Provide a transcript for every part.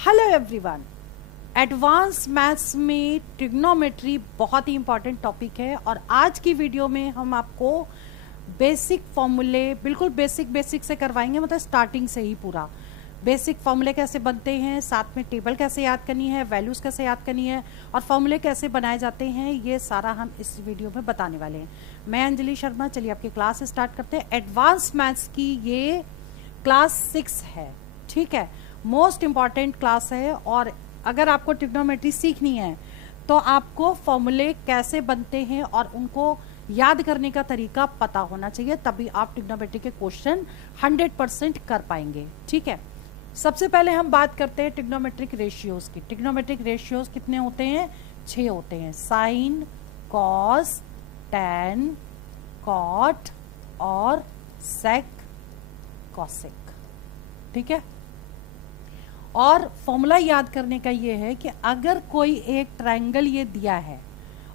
Hello everyone. Advance maths में trigonometry बहुत ही important topic है और आज की वीडियो में हम आपको बेसिक फॉर्मूले बिल्कुल बेसिक से करवाएंगे, मतलब स्टार्टिंग से ही पूरा बेसिक फॉर्मूले कैसे बनते हैं, साथ में टेबल कैसे याद करनी है, वैल्यूज़ कैसे याद करनी है और फॉर्मूले कैसे बनाए जाते हैं, ये सारा हम इस वीडियो में बताने वाले हैं। मैं अंजलि शर्मा। चलिए आपकी क्लास स्टार्ट करते हैं। एडवांस मैथ्स की ये क्लास 6 है, ठीक है, मोस्ट इम्पॉर्टेंट क्लास है। और अगर आपको ट्रिग्नोमेट्री सीखनी है तो आपको फॉर्मूले कैसे बनते हैं और उनको याद करने का तरीका पता होना चाहिए, तभी आप ट्रिग्नोमेट्री के क्वेश्चन 100% कर पाएंगे, ठीक है। सबसे पहले हम बात करते हैं ट्रिग्नोमेट्रिक रेशियोज की। ट्रिग्नोमेट्रिक रेशियोज कितने होते हैं? 6 होते हैं। साइन, कॉस, टैन, कॉट और सेक, कॉसेक, ठीक है। और फॉर्मूला याद करने का ये है कि अगर कोई एक ट्रायंगल ये दिया है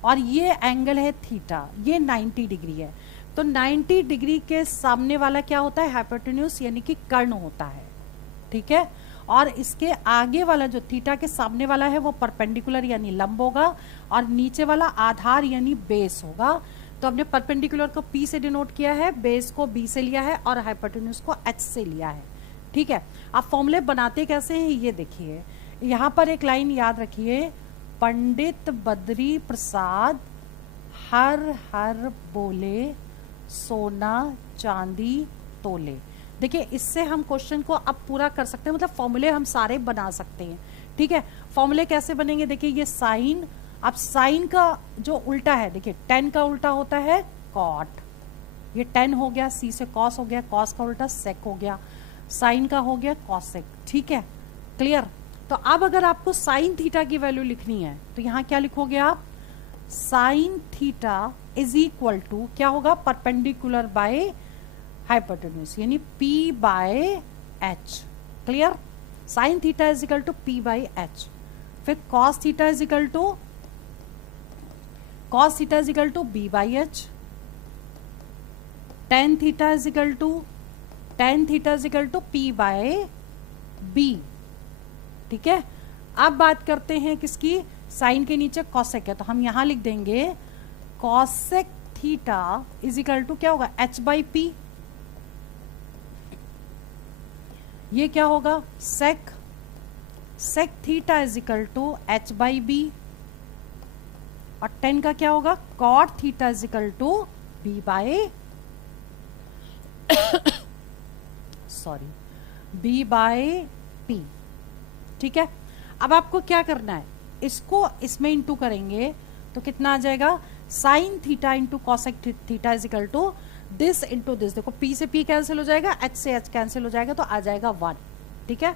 और ये एंगल है थीटा, ये 90 डिग्री है, तो 90 डिग्री के सामने वाला क्या होता है? हाइपोटेन्यूज यानी कि कर्ण होता है, ठीक है। और इसके आगे वाला जो थीटा के सामने वाला है वो परपेंडिकुलर यानी लंब होगा और नीचे वाला आधार यानी बेस होगा। तो हमने परपेंडिकुलर को P से डिनोट किया है, बेस को B से लिया है और हाइपोटेन्यूज को H से लिया है, ठीक है। आप फॉर्मूले बनाते कैसे हैं ये देखिए। यहाँ पर एक लाइन याद रखिए, पंडित बद्री प्रसाद हर हर बोले सोना चांदी तोले। देखिए इससे हम क्वेश्चन को अब पूरा कर सकते हैं, मतलब फॉर्मूले हम सारे बना सकते हैं, ठीक है। फॉर्मूले कैसे बनेंगे? देखिए ये साइन, अब साइन का जो उल्टा है, देखिए टेन का उल्टा होता है कॉट, ये टेन हो गया, सी से कॉस हो गया, कॉस का उल्टा सेक हो गया, साइन का हो गया कॉसेक, ठीक है, क्लियर। तो अब अगर आपको साइन थीटा की वैल्यू लिखनी है तो यहाँ क्या लिखोगे आप? Sine theta is equal to क्या होगा? परपेंडिकुलर बाय हाइपोटेन्यूज यानी P by H, clear. Sine theta is equal to P by H। फिर cos theta is equal to B by H। Tan theta is equal to P by B, ठीक है। अब बात करते हैं किसकी? Sign के नीचे कॉसेक है तो हम यहां लिख देंगे cosec theta is equal to क्या होगा? H by P। ये क्या होगा? Sec theta is equal to H by B। और टेन का क्या होगा? Cot theta is equal to B by B by P, ठीक है। अब आपको क्या करना है? इसको इसमें इंटू करेंगे तो कितना आ जाएगा? Sine theta into cosec theta is equal to this into this. देखो P से P कैंसिल हो जाएगा, H से H कैंसिल हो जाएगा, तो आ जाएगा 1, ठीक है।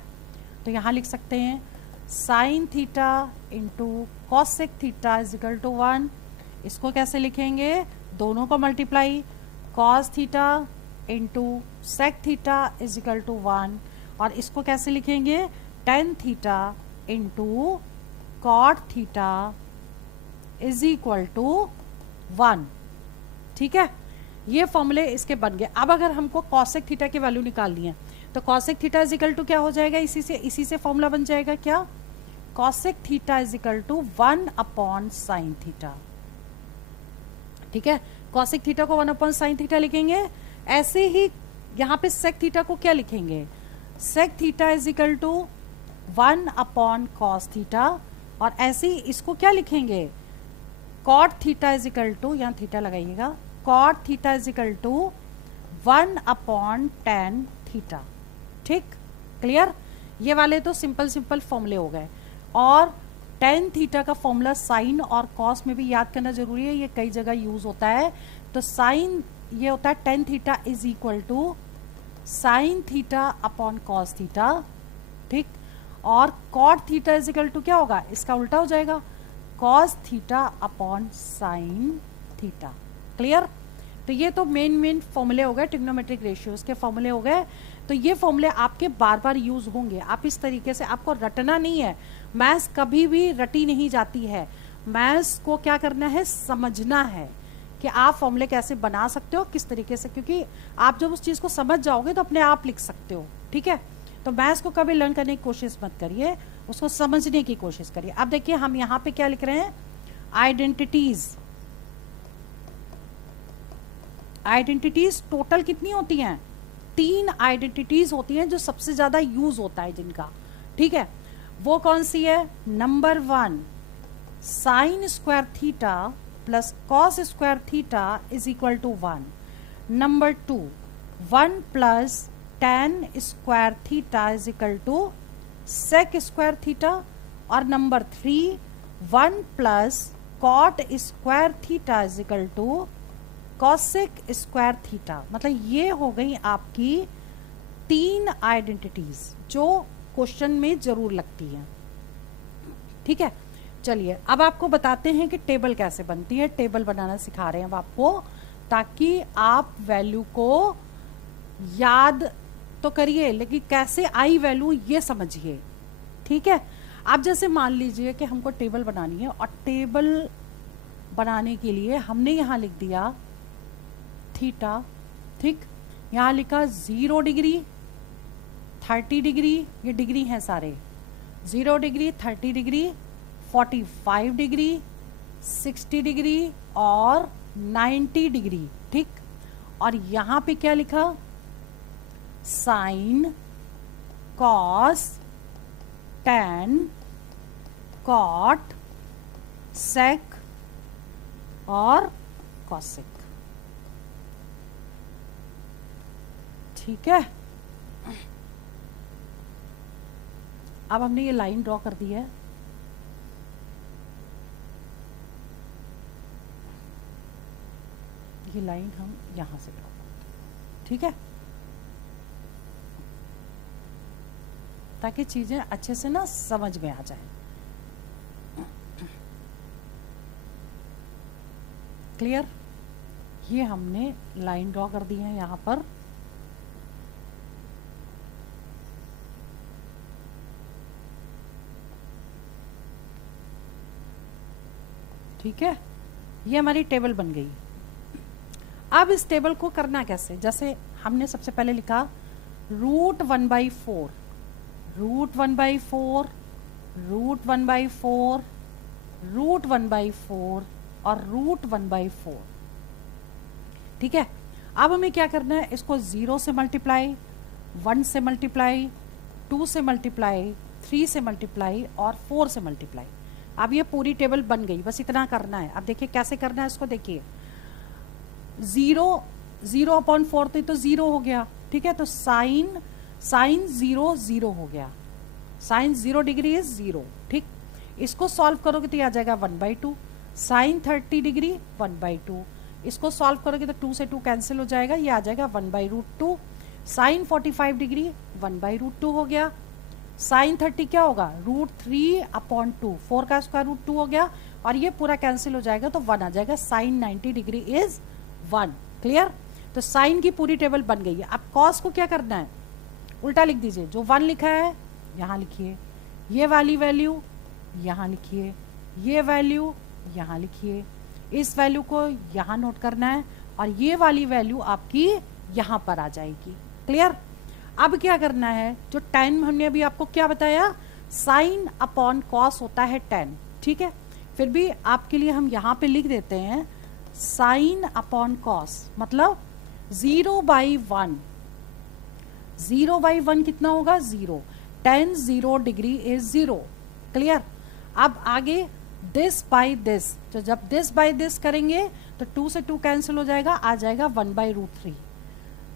तो यहां लिख सकते हैं sine theta into cosec theta is equal to 1। इसको कैसे लिखेंगे? दोनों को multiply, cos theta into sec theta is equal to 1। और इसको कैसे लिखेंगे? Tan theta into cot theta is equal to 1, ठीक है। ये फॉर्मूले इसके बन गए। अब अगर हमको कॉसेक थीटा की वैल्यू निकालनी है तो cosec theta is equal to क्या हो जाएगा? इसी से फॉर्मूला बन जाएगा क्या? Cosec theta is equal to 1 upon sine theta, ठीक है। कॉसेक थीटा को 1 अपॉन साइन थीटा लिखेंगे। ऐसे ही यहाँ पे सेक थीटा को क्या लिखेंगे? Sec theta is equal to 1 upon cos theta. और ऐसे ही इसको क्या लिखेंगे? Cot theta is equal to, यहाँ थीटा लगाइएगा, cot theta is equal to 1 upon tan theta, ठीक, क्लियर। ये वाले तो सिंपल फॉर्मूले हो गए। और टेन थीटा का फॉर्मूला साइन और कॉस में भी याद करना जरूरी है, ये कई जगह यूज होता है। तो साइन ये होता है tan theta is equal to sine theta upon cos theta, ठीक। और cot theta is equal to क्या होगा? इसका उल्टा हो जाएगा, cos theta upon sine theta, clear. तो ये तो मेन फॉर्मूले हो गए, ट्रिग्नोमेट्रिक रेशियोज के फॉर्मूले हो गए। तो ये फॉर्मूले आपके बार बार यूज होंगे। आप इस तरीके से, आपको रटना नहीं है, मैथ्स कभी भी रटी नहीं जाती है। मैथ्स को क्या करना है? समझना है कि आप फॉर्मूले कैसे बना सकते हो, किस तरीके से, क्योंकि आप जब उस चीज को समझ जाओगे तो अपने आप लिख सकते हो, ठीक है। तो तो मैथ्स को कभी लर्न करने की कोशिश मत करिए, उसको समझने की कोशिश करिए। अब देखिए हम यहाँ पे क्या लिख रहे हैं, आइडेंटिटीज। आइडेंटिटीज टोटल कितनी होती हैं, 3 आइडेंटिटीज होती हैं जो सबसे ज्यादा यूज होता है जिनका, ठीक है। वो कौन सी है, number 1 sine square theta plus cos square theta is equal to 1। Number 2 1 plus tan square theta is equal to sec square theta. और number 3 1 plus cot square theta is equal to cosec square theta. मतलब ये हो गई आपकी 3 identities जो question में जरूर लगती हैं, ठीक है। चलिए अब आपको बताते हैं कि टेबल कैसे बनती है। टेबल बनाना सिखा रहे हैं अब आपको, ताकि आप वैल्यू को याद तो करिए लेकिन कैसे आई वैल्यू ये समझिए, ठीक है। आप जैसे मान लीजिए कि हमको टेबल बनानी है, और टेबल बनाने के लिए हमने यहाँ लिख दिया थीटा, ठीक। यहाँ लिखा 0 डिग्री 30 डिग्री, ये डिग्री हैं सारे, 0 डिग्री 30 डिग्री 45 डिग्री 60 डिग्री और 90 डिग्री, ठीक। और यहाँ पे क्या लिखा, sine cos tan cot sec और कॉसेक, ठीक है। अब हमने ये लाइन ड्रॉ कर दी है, ये लाइन हम यहां से ड्रॉ करते हैं, ठीक है, ताकि चीजें अच्छे से ना समझ में आ जाए। क्लियर, ये हमने लाइन ड्रॉ कर दी है यहां पर, ठीक है। ये हमारी टेबल बन गई। अब इस टेबल को करना कैसे, जैसे हमने सबसे पहले लिखा √1/4, √1/4, √1/4, √1/4 और √1/4, ठीक है। अब हमें क्या करना है, इसको 0 से मल्टीप्लाई, 1 से मल्टीप्लाई, 2 से मल्टीप्लाई, 3 से मल्टीप्लाई और 4 से मल्टीप्लाई। अब ये पूरी टेबल बन गई, बस इतना करना है। अब देखिए कैसे करना है इसको, देखिए 0/4 तो 0 हो गया, ठीक है। तो साइन 0 0 हो गया, साइन 0 डिग्री इज 0, ठीक। इसको सॉल्व करोगे तो ये आ जाएगा 1/2, साइन 30 डिग्री 1/2, इसको सॉल्व करोगे तो 2 से 2 कैंसिल हो जाएगा, ये आ जाएगा 1/√2, साइन 45 डिग्री 1/√2 हो गया, साइन 30 क्या होगा, √3/2, 4 का स्क्वायर √2 हो गया, और ये पूरा कैंसिल हो जाएगा तो 1 आ जाएगा, साइन 90 डिग्री इज 1। क्लियर, तो साइन की पूरी टेबल बन गई है। अब कॉस को क्या करना है, उल्टा लिख दीजिए, जो 1 लिखा है यहाँ लिखिए, ये वाली वैल्यू यहाँ लिखिए, ये वैल्यू यहाँ लिखिए, इस वैल्यू को यहाँ नोट करना है, और ये वाली वैल्यू आपकी यहाँ पर आ जाएगी। क्लियर, अब क्या करना है, जो tan हमने अभी आपको क्या बताया, साइन अपॉन कॉस होता है tan, ठीक है। फिर भी आपके लिए हम यहाँ पे लिख देते हैं साइन अपॉन कॉस, मतलब 0/1, 0/1 कितना होगा, 0, tan 0 डिग्री इज 0। क्लियर, अब आगे दिस बाई दिस, तो जब दिस बाई दिस करेंगे तो 2 से 2 कैंसिल हो जाएगा, आ जाएगा 1/√3,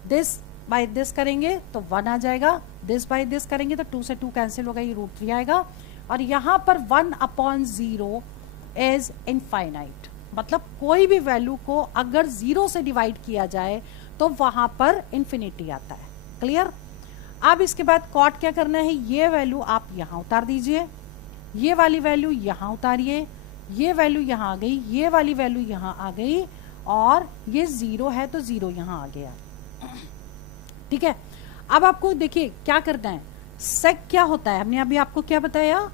दिस बाई दिस करेंगे तो 1 आ जाएगा, दिस बाई दिस करेंगे तो 2 से 2 कैंसिल होगा, ये √3 आएगा, और यहाँ पर 1/0 इज इनफाइनाइट, मतलब कोई भी वैल्यू को अगर 0 से डिवाइड किया जाए तो वहां पर इन्फिनिटी आता है। क्लियर, अब इसके बाद कॉट क्या करना है, ये वैल्यू आप यहाँ उतार दीजिए, ये वाली वैल्यू यहाँ उतारिए, ये वैल्यू यहाँ आ गई, ये वाली वैल्यू यहाँ आ गई, और ये 0 है तो 0 यहाँ आ गया, ठीक है। अब आपको देखिए क्या करना है, सेक क्या होता है, हमने अभी आपको क्या बताया,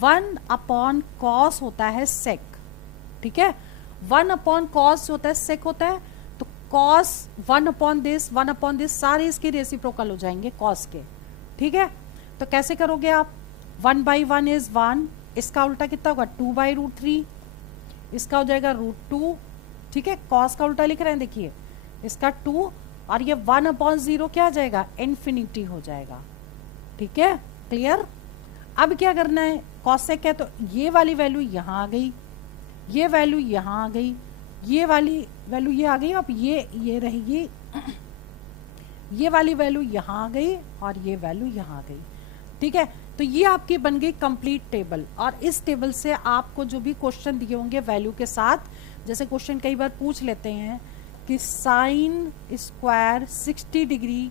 1/cos होता है सेक, ठीक है। 1/cos होता है सेक होता है, तो cos 1/this 1/this सारे इसके रेसिप्रोकल हो जाएंगे cos के, ठीक है, तो कैसे करोगे आप, 1/1 इज 1, इसका उल्टा कितना होगा 2/√3, इसका हो जाएगा √2, ठीक है, कॉस का उल्टा लिख रहे हैं देखिए, इसका 2, और ये 1/0 क्या आ जाएगा, इन्फिनिटी हो जाएगा, ठीक है, क्लियर। अब क्या करना है, कॉसेक है तो ये वाली वैल्यू यहाँ आ गई, ये वैल्यू यहाँ आ गई, ये वाली वैल्यू ये आ गई, अब ये रहेगी, ये वाली वैल्यू यहाँ आ गई और ये वैल्यू यहाँ आ गई, ठीक है। तो ये आपकी बन गई कंप्लीट टेबल, और इस टेबल से आपको जो भी क्वेश्चन दिए होंगे वैल्यू के साथ, जैसे क्वेश्चन कई बार पूछ लेते हैं कि साइन स्क्वायर 60 डिग्री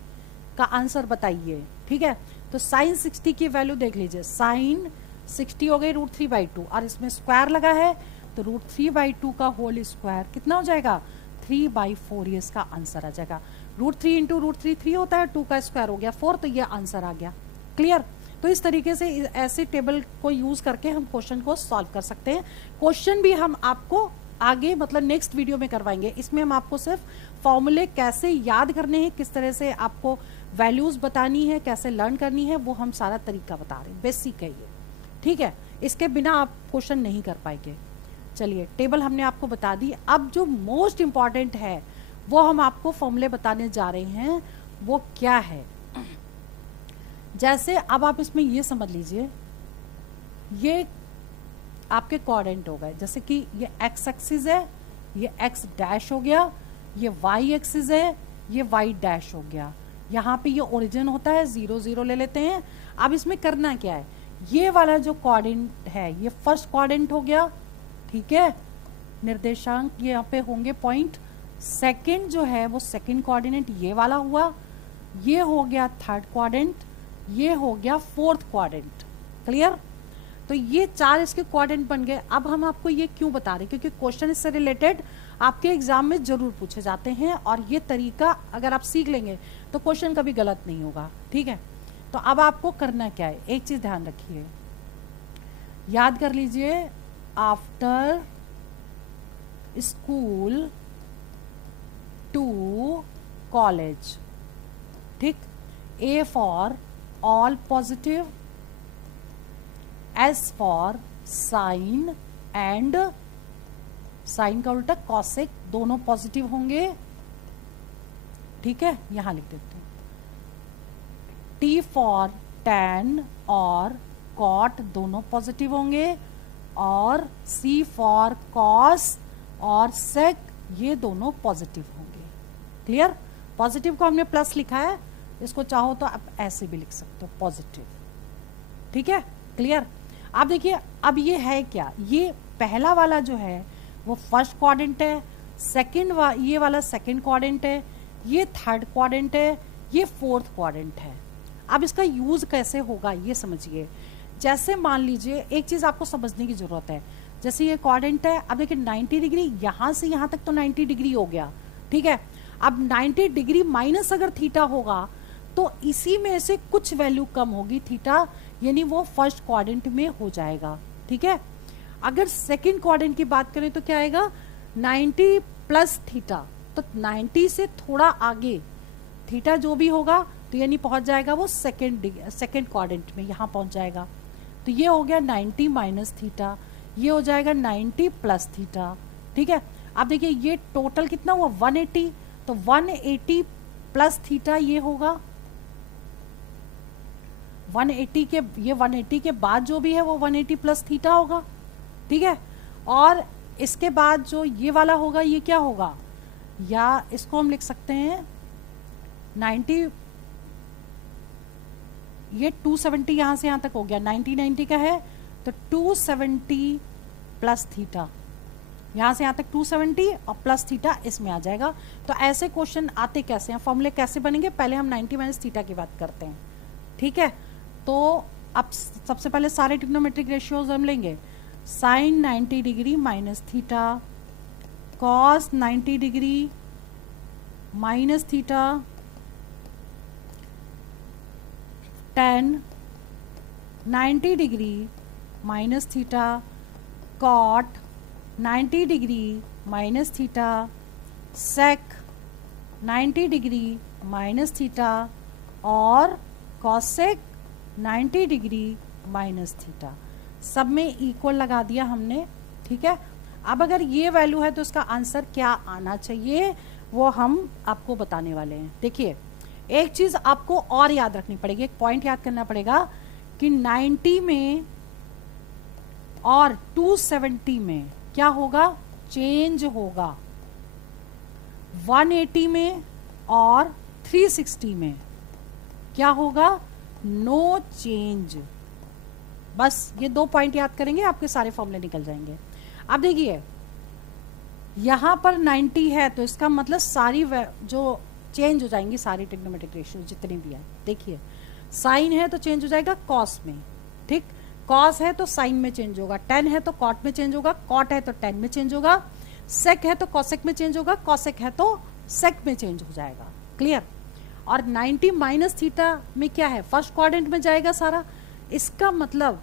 का आंसर बताइए, ठीक है, तो साइन 60 की वैल्यू देख लीजिए, साइन 60 हो गई √3/2, और इसमें स्क्वायर लगा है तो √3/2 का होल स्क्वायर कितना हो जाएगा 3/4, ये इसका आंसर आ जाएगा। √3 इंटू √3 3 होता है, 2 का स्क्वायर हो गया 4, तो ये आंसर आ गया, क्लियर। तो इस तरीके से ऐसे टेबल को यूज करके हम क्वेश्चन को सॉल्व कर सकते हैं। क्वेश्चन भी हम आपको आगे मतलब नेक्स्ट वीडियो में करवाएंगे, इसमें हम आपको सिर्फ फॉर्मूले कैसे याद करने हैं, किस तरह से आपको वैल्यूज बतानी है, कैसे लर्न करनी है, वो हम सारा तरीका बता रहे हैं, बेसिक है ये, ठीक है, इसके बिना आप क्वेश्चन नहीं कर पाएंगे। चलिए, टेबल हमने आपको बता दी, अब जो मोस्ट इंपॉर्टेंट है वो हम आपको फॉर्मूले बताने जा रहे हैं, वो क्या है। जैसे अब आप इसमें ये समझ लीजिए, ये आपके कोऑर्डिनेट हो गए, जैसे कि ये एक्स एक्सिस है, ये एक्स डैश हो गया, ये वाई एक्सिस है, ये वाई डैश हो गया, यहाँ पे ये ओरिजिन होता है 0 0 ले लेते हैं। अब इसमें करना क्या है, ये वाला जो कोऑर्डिनेट है ये फर्स्ट कोऑर्डिनेट हो गया, ठीक है, निर्देशांक ये यहाँ पे होंगे पॉइंट, सेकंड जो है वो सेकंड कोऑर्डिनेट ये वाला हुआ, ये हो गया थर्ड कोऑर्डिनेट, ये हो गया फोर्थ कोऑर्डिनेट, क्लियर। तो ये 4 इसके कोऑर्डिनेट बन गए। अब हम आपको ये क्यों बता रहे हैं, क्योंकि क्वेश्चन इससे रिलेटेड आपके एग्जाम में जरूर पूछे जाते हैं, और ये तरीका अगर आप सीख लेंगे तो क्वेश्चन कभी गलत नहीं होगा, ठीक है। तो अब आपको करना क्या है, एक चीज ध्यान रखिए, याद कर लीजिए, आफ्टर स्कूल टू कॉलेज, ठीक, A for all positive, S for sine, and sine का उल्टा कॉसेक, दोनों पॉजिटिव होंगे, ठीक है, यहां लिख देते हैं। टी फॉर टैन और कॉट, दोनों पॉजिटिव होंगे, और सी फॉर कॉस और सेक, ये दोनों पॉजिटिव होंगे, क्लियर। पॉजिटिव को हमने प्लस लिखा है, इसको चाहो तो आप ऐसे भी लिख सकते हो पॉजिटिव, ठीक है, क्लियर। आप देखिए, अब ये है क्या, ये पहला वाला जो है वो फर्स्ट क्वाड्रेंट है, ये वाला सेकंड क्वाड्रेंट है, ये थर्ड क्वाड्रेंट है, ये फोर्थ क्वाड्रेंट है। अब इसका यूज कैसे होगा ये समझिए। जैसे मान लीजिए, एक चीज आपको समझने की जरूरत है, जैसे ये क्वाड्रेंट है, अब देखिए 90 डिग्री, यहां से यहां तक तो 90 डिग्री हो गया, ठीक है। अब 90 डिग्री माइनस अगर थीटा होगा तो इसी में से कुछ वैल्यू कम होगी थीटा, यानी वो फर्स्ट क्वाड्रेंट में हो जाएगा, ठीक है। अगर सेकंड क्वाड्रेंट की बात करें तो क्या आएगा 90 प्लस थीटा, तो 90 से थोड़ा आगे थीटा जो भी होगा तो यानी पहुंच जाएगा वो सेकंड क्वाड्रेंट में, यहां पहुंच जाएगा। तो ये हो गया 90 माइनस थीटा, ये हो जाएगा 90 प्लस थीटा, ठीक है। अब देखिए ये टोटल कितना हुआ 180, तो 180 प्लस थीटा ये होगा 180 के, ये 180 के बाद जो भी है वो 180 प्लस थीटा होगा, ठीक है। और इसके बाद जो ये वाला होगा ये क्या होगा, या इसको हम लिख सकते हैं 90, ये 270 यहां से यहां तक हो गया, 90 का है तो 270 प्लस थीटा, यहां से यहां तक 270 और प्लस थीटा इसमें आ जाएगा। तो ऐसे क्वेश्चन आते कैसे हैं, फॉर्मूले कैसे बनेंगे, पहले हम 90 माइनस थीटा की बात करते हैं, ठीक है। तो अब सबसे पहले सारे ट्रिग्नोमेट्रिक रेशियोज हम लेंगे, sine 90 degree minus theta, cos 90 degree minus theta, tan 90 degree minus theta, cot 90 degree minus theta, sec 90 degree minus theta, और कॉसेक 90 डिग्री माइनस थीटा, सब में इक्वल लगा दिया हमने, ठीक है। अब अगर ये वैल्यू है तो इसका आंसर क्या आना चाहिए वो हम आपको बताने वाले हैं। देखिए एक चीज आपको और याद रखनी पड़ेगी, एक पॉइंट याद करना पड़ेगा कि 90 में और 270 में क्या होगा, चेंज होगा। 180 में और 360 में क्या होगा, नो चेंज। बस ये दो पॉइंट याद करेंगे, आपके सारे फॉर्मूले निकल जाएंगे। अब देखिए यहां पर 90 है तो इसका मतलब सारी जो चेंज हो जाएंगी सारी ट्रिग्नोमेट्रिक रेशियो जितनी भी है। देखिए साइन है तो चेंज हो जाएगा कॉस में, ठीक। कॉस है तो साइन में चेंज होगा, टेन है तो कॉट में चेंज होगा, कॉट है तो टेन में चेंज होगा, सेक है तो कॉसेक में चेंज होगा, कॉसेक है तो सेक में चेंज हो जाएगा। क्लियर। और 90 माइनस थीटा में क्या है, फर्स्ट क्वाड्रेंट में जाएगा सारा, इसका मतलब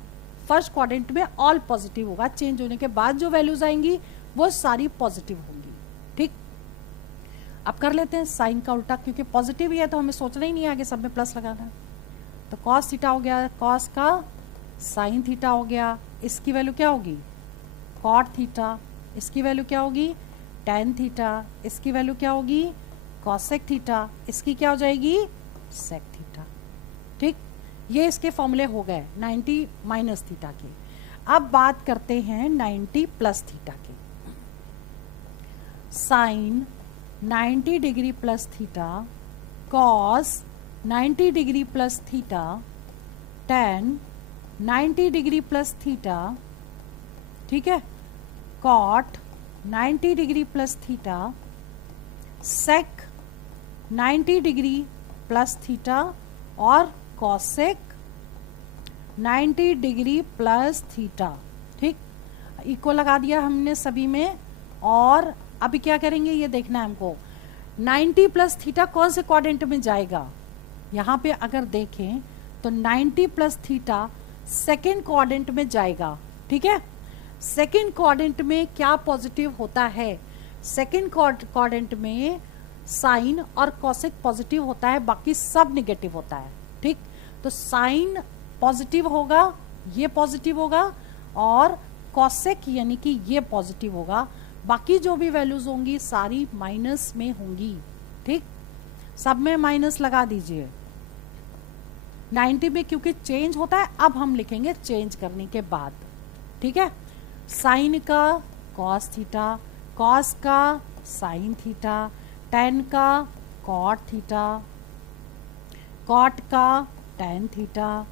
फर्स्ट क्वाड्रेंट में ऑल पॉजिटिव होगा। चेंज होने के बाद जो वैल्यूज आएंगी वो सारी पॉजिटिव होंगी, ठीक। अब कर लेते हैं साइन का उल्टा, क्योंकि पॉजिटिव ही है तो हमें सोचना ही नहीं है आगे सब में प्लस लगाना है। तो कॉस थीटा हो गया, कॉस का साइन थीटा हो गया, इसकी वैल्यू क्या होगी, कॉट थीटा, इसकी वैल्यू क्या होगी, टेन थीटा, इसकी वैल्यू क्या होगी, कॉसेक थीटा, इसकी क्या हो जाएगी, सेक थीटा, ठीक। ये इसके फॉर्मूले हो गए 90 माइनस थीटा के। अब बात करते हैं 90 प्लस थीटा के। Sine 90 degree plus theta, cos 90 degree plus theta, tan 90 degree plus theta, ठीक है, cot 90 degree plus theta, sec 90 degree plus theta और कॉसेक 90 डिग्री प्लस थीटा, ठीक। इक्वल लगा दिया हमने सभी में। और अभी क्या करेंगे ये देखना है हमको, 90 प्लस थीटा कौन से क्वाड्रेंट में जाएगा। यहाँ पे अगर देखें तो 90 प्लस थीटा सेकेंड क्वाड्रेंट में जाएगा, ठीक है। सेकेंड क्वाड्रेंट में क्या पॉजिटिव होता है, सेकेंड क्वाड्रेंट में साइन और कॉसेक पॉजिटिव होता है, बाकी सब निगेटिव होता है, ठीक। तो साइन पॉजिटिव होगा, ये पॉजिटिव होगा, और कॉसेक यानी कि ये पॉजिटिव होगा, बाकी जो भी वैल्यूज होंगी सारी माइनस में होंगी, ठीक। सब में माइनस लगा दीजिए। 90 में क्योंकि चेंज होता है, अब हम लिखेंगे चेंज करने के बाद, ठीक है। साइन का कॉस थीटा, कॉस का साइन थीटा, टेन का कॉट थीटा, कॉट का टेन थीटा,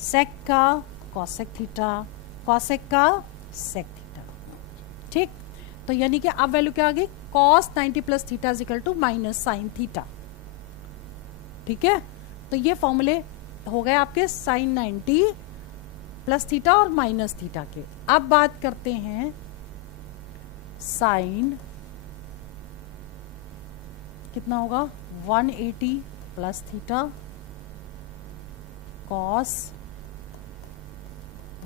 सेक का कॉसेक थीटा, कॉसेक का सेक थीटा, ठीक। तो यानी कि अब वैल्यू क्या आ गई, cos 90 plus theta is equal to minus sine theta, ठीक है। तो ये फॉर्मूले हो गए आपके साइन 90 प्लस थीटा और माइनस थीटा के। अब बात करते हैं साइन कितना होगा, 180 plus theta, cos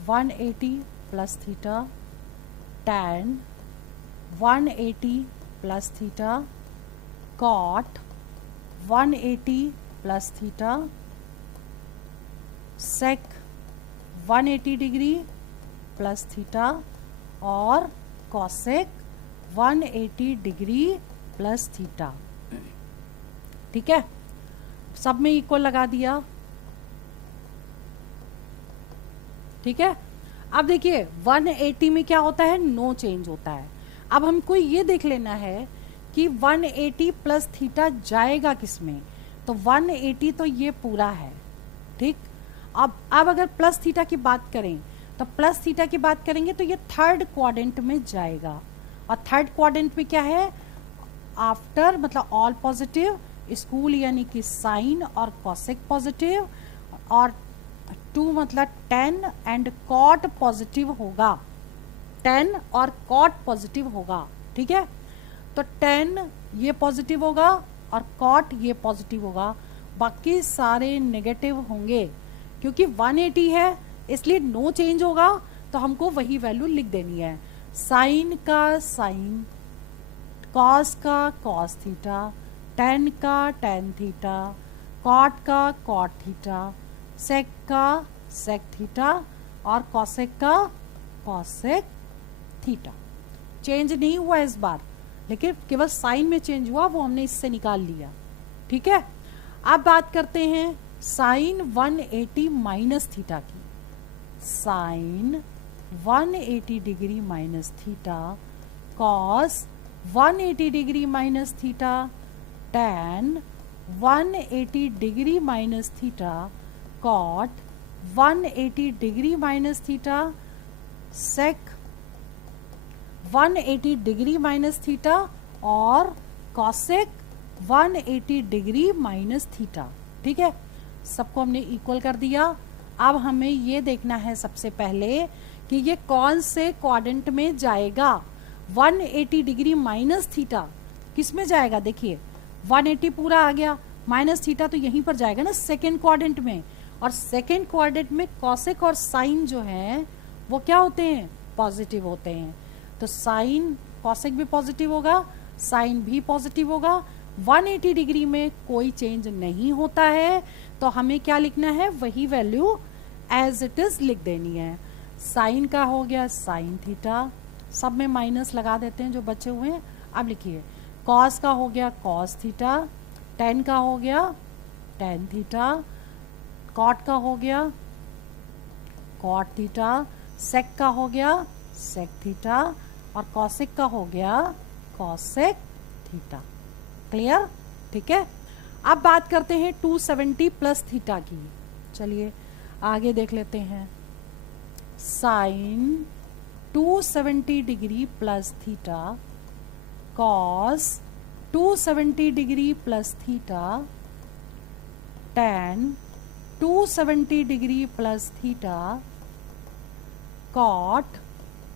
180 plus theta, tan 180 plus theta, cot 180 plus theta, sec 180 degree plus theta और कॉसेक 180 डिग्री प्लस थीटा, ठीक है। सब में इक्वल लगा दिया, ठीक है। अब देखिए 180 में क्या होता है, नो चेंज होता है। अब हमको ये देख लेना है कि 180 प्लस थीटा जाएगा किसमें, तो 180 तो ये पूरा है, ठीक। अब अगर प्लस थीटा की बात करें तो प्लस थीटा की बात करेंगे तो ये थर्ड क्वाड्रेंट में जाएगा, और थर्ड क्वाड्रेंट में क्या है, आफ्टर मतलब ऑल पॉजिटिव, स्कूल यानी कि साइन और कॉसेक पॉजिटिव, और 2 मतलब 10 एंड कॉट पॉजिटिव होगा, 10 और कॉट पॉजिटिव होगा, ठीक है। तो 10 ये पॉजिटिव होगा और कॉट ये पॉजिटिव होगा, बाकी सारे नेगेटिव होंगे। क्योंकि 180 है इसलिए नो चेंज होगा, तो हमको वही वैल्यू लिख देनी है। साइन का साइन, कॉस का कॉस थीटा, टेन का टेन थीटा, कॉट का कॉट थीटा, सेक का सेक थीटा और कॉसेक का कॉसेक थीटा। चेंज नहीं हुआ इस बार, लेकिन केवल साइन में चेंज हुआ, वो हमने इससे निकाल लिया। ठीक है, अब बात करते हैं साइन 180 माइनस थीटा की। Sine 180 degree minus theta, cos 180 degree minus theta, tan 180 degree minus theta, cot 180 degree minus theta, sec 180 degree minus theta और कॉसेक 180 डिग्री माइनस थीटा। ठीक है, सबको हमने इक्वल कर दिया। अब हमें ये देखना है सबसे पहले कि ये कौन से क्वाड्रेंट में जाएगा। 180 डिग्री माइनस थीटा किस में जाएगा, देखिए 180 पूरा आ गया, माइनस थीटा तो यहीं पर जाएगा ना, सेकेंड क्वाड्रेंट में। और सेकेंड क्वाड्रेंट में कॉसेक और साइन जो है वो क्या होते हैं, पॉजिटिव होते हैं। तो साइन कॉसेक भी पॉजिटिव होगा, साइन भी पॉजिटिव होगा। 180 डिग्री में कोई चेंज नहीं होता है, तो हमें क्या लिखना है, वही वैल्यू एज इट इज लिख देनी है। साइन का हो गया साइन थीटा, सब में माइनस लगा देते हैं जो बचे हुए हैं। अब लिखिए कॉस का हो गया कॉस थीटा, टेन का हो गया टेन थीटा, कॉट का हो गया कॉट थीटा, सेक का हो गया सेक थीटा और कॉसेक का हो गया कॉसेक थीटा। क्लियर? ठीक है, अब बात करते हैं 270 प्लस थीटा की। चलिए आगे देख लेते हैं। Sine 270 degree plus theta, cos 270 degree plus theta, tan 270 degree plus theta, cot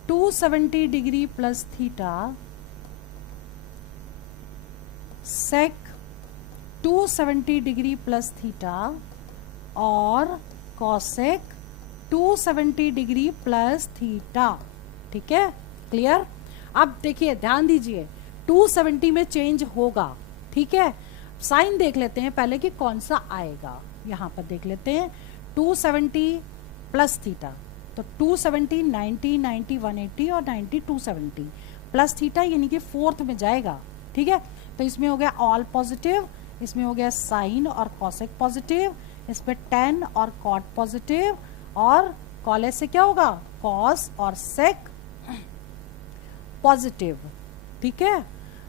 270 degree plus theta, sec 270 degree plus theta और कॉसेक 270 डिग्री प्लस थीटा। ठीक है, क्लियर? अब देखिए ध्यान दीजिए 270 में चेंज होगा। ठीक है, साइन देख लेते हैं पहले कि कौन सा आएगा। यहां पर देख लेते हैं 270 प्लस थीटा, तो 270 90 90 180 और 90 270 प्लस थीटा यानी कि फोर्थ में जाएगा। ठीक है, तो इसमें हो गया ऑल पॉजिटिव, इसमें हो गया साइन और कॉसेक पॉजिटिव, इसमें टेन और कॉट पॉजिटिव और कॉलेज से क्या होगा कॉस और सेक पॉजिटिव। ठीक है,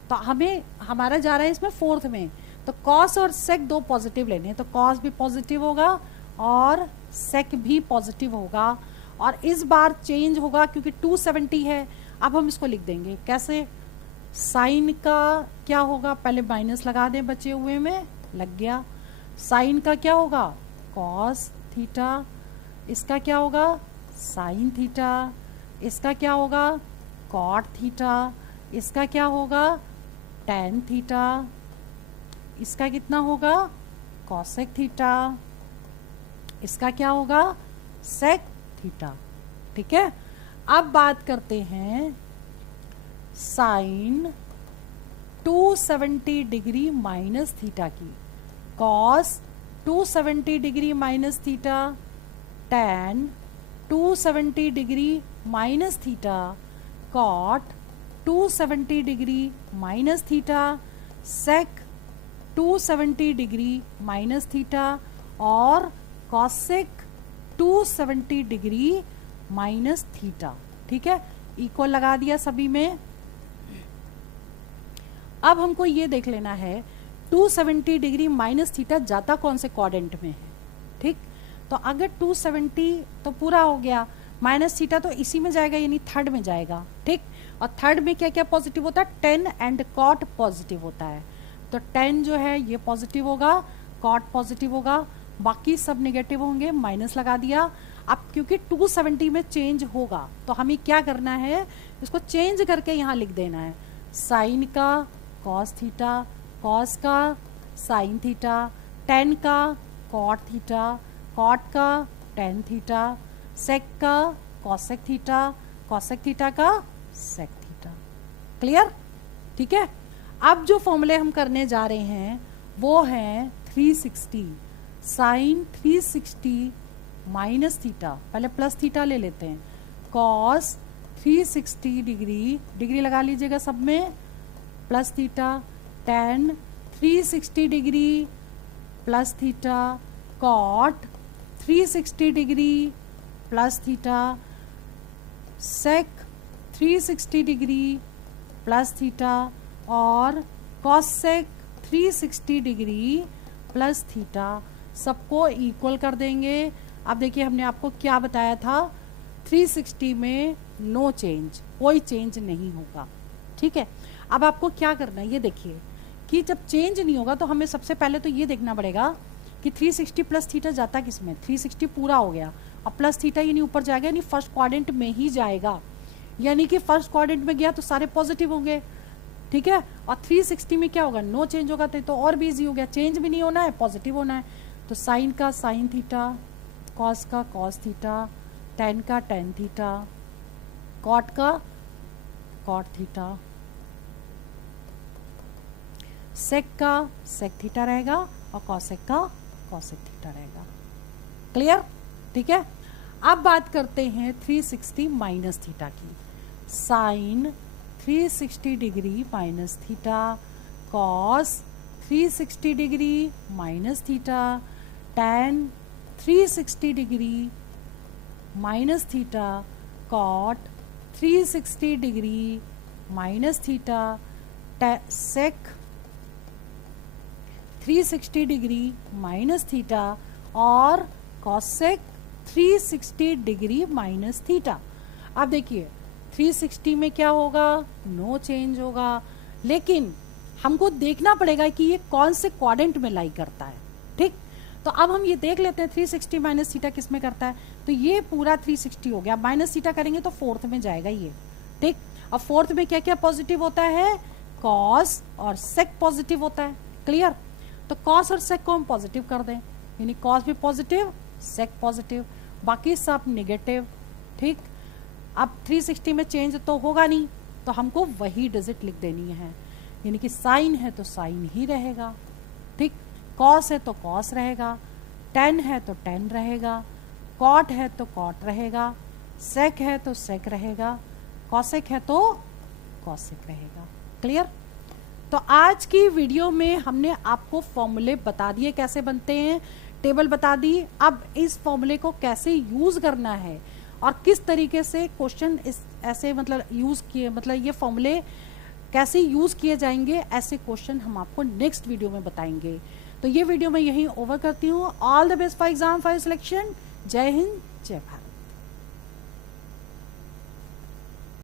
तो हमें हमारा जा रहा है इसमें फोर्थ में, तो कॉस और सेक दो पॉजिटिव लेने हैं, तो कॉस भी पॉजिटिव होगा और सेक भी पॉजिटिव होगा। और इस बार चेंज होगा क्योंकि 270 है। अब हम इसको लिख देंगे कैसे, साइन का क्या होगा, पहले माइनस लगा दें बचे हुए में, लग गया। साइन का क्या होगा कॉस थीटा, इसका क्या होगा साइन थीटा, इसका क्या होगा कॉट थीटा, इसका क्या होगा टेन थीटा, इसका कितना होगा कॉसेक थीटा, इसका क्या होगा सेक थीटा। ठीक है, अब बात करते हैं साइन 270 डिग्री माइनस थीटा की। Cos 270 degree minus theta, tan 270 degree minus theta, cot 270 degree minus theta, sec 270 degree minus theta और कॉसेक 270 डिग्री माइनस थीटा। ठीक है, इक्वल लगा दिया सभी में। अब हमको ये देख लेना है 270 डिग्री माइनस थीटा जाता कौन से क्वाड्रेंट में है। ठीक, तो अगर 270 तो पूरा हो गया, माइनस थीटा तो इसी में जाएगा यानी थर्ड में जाएगा। ठीक, और थर्ड में क्या क्या पॉजिटिव होता है, टेन एंड कॉट पॉजिटिव होता है, तो टेन जो है ये पॉजिटिव होगा, कॉट पॉजिटिव होगा, बाकी सब नेगेटिव होंगे, माइनस लगा दिया। अब क्योंकि 270 में चेंज होगा तो हमें क्या करना है, इसको चेंज करके यहाँ लिख देना है साइन का कॉस थीटा, कॉस का साइन थीटा, टेन का कॉट थीटा, कॉट का टेन थीटा, सेक का कॉसेक थीटा, कॉसेक थीटा का सेक थीटा। क्लियर? ठीक है, अब जो फॉर्मूले हम करने जा रहे हैं वो हैं 360 साइन 360 माइनस थीटा, पहले प्लस थीटा ले लेते हैं, कॉस 360 डिग्री, डिग्री लगा लीजिएगा सब में, plus theta, tan 360 degree plus theta, cot 360 degree plus theta, sec 360 degree plus theta और कॉसेक 360 डिग्री प्लस थीटा, सबको इक्वल कर देंगे। अब देखिए हमने आपको क्या बताया था, 360 में नो चेंज, कोई चेंज नहीं होगा, ठीक है। अब आपको क्या करना है, ये देखिए कि जब चेंज नहीं होगा तो हमें सबसे पहले तो ये देखना पड़ेगा कि 360 प्लस थीटा जाता किस में, 360 पूरा हो गया, अब प्लस थीटा यानी ऊपर जाएगा, यानी फर्स्ट क्वाड्रेंट में ही जाएगा, यानी कि फर्स्ट क्वाड्रेंट में गया तो सारे पॉजिटिव होंगे, ठीक है। और 360 में क्या होगा, नो चेंज होगा, तो और भी इजी हो गया, चेंज भी नहीं होना है, पॉजिटिव होना है, तो साइन का साइन थीटा, कॉस का कॉस थीटा, टेन का टेन थीटा, कॉट का कॉट थीटा, सेक का सेक थीटा रहेगा और कॉसेक का कॉसेक थीटा रहेगा। क्लियर, ठीक है। अब बात करते हैं 360 माइनस थीटा की, sine 360 degree minus theta, cos 360 degree minus theta, tan 360 degree minus theta, cot 360 degree minus theta, sec 360 degree minus theta और कॉसेक 360 डिग्री माइनस थीटा। अब देखिए 360 में क्या होगा, नो चेंज होगा, लेकिन हमको देखना पड़ेगा कि ये कौन से क्वाड्रेंट में लाई करता है, ठीक। तो अब हम ये देख लेते हैं 360 माइनस थीटा किस में करता है, तो ये पूरा 360 हो गया, माइनस थीटा करेंगे तो फोर्थ में जाएगा ये, ठीक। अब फोर्थ में क्या क्या पॉजिटिव होता है, कॉस और सेक पॉजिटिव होता है, क्लियर। तो कॉस और सेक को हम पॉजिटिव कर दें, यानी कॉस भी पॉजिटिव सेक पॉजिटिव, बाकी सब नेगेटिव, ठीक। अब 360 में चेंज तो होगा नहीं, तो हमको वही डिजिट लिख देनी है, यानी कि साइन है तो साइन ही रहेगा, ठीक, कॉस है तो कॉस रहेगा, टेन है तो टेन रहेगा, कॉट है तो कॉट रहेगा, सेक है तो सेक रहेगा, कॉसेक है तो कॉसेक रहेगा। क्लियर। तो आज की वीडियो में हमने आपको फॉर्मूले बता दिए कैसे बनते हैं, टेबल बता दी, अब इस फॉर्मूले को कैसे यूज करना है और किस तरीके से क्वेश्चन इस ऐसे मतलब यूज किए, मतलब ये फॉर्मूले कैसे यूज किए जाएंगे, ऐसे क्वेश्चन हम आपको नेक्स्ट वीडियो में बताएंगे। तो ये वीडियो मैं यहीं ओवर करती हूँ। All the best for exam for selection. जय हिंद, जय भारत।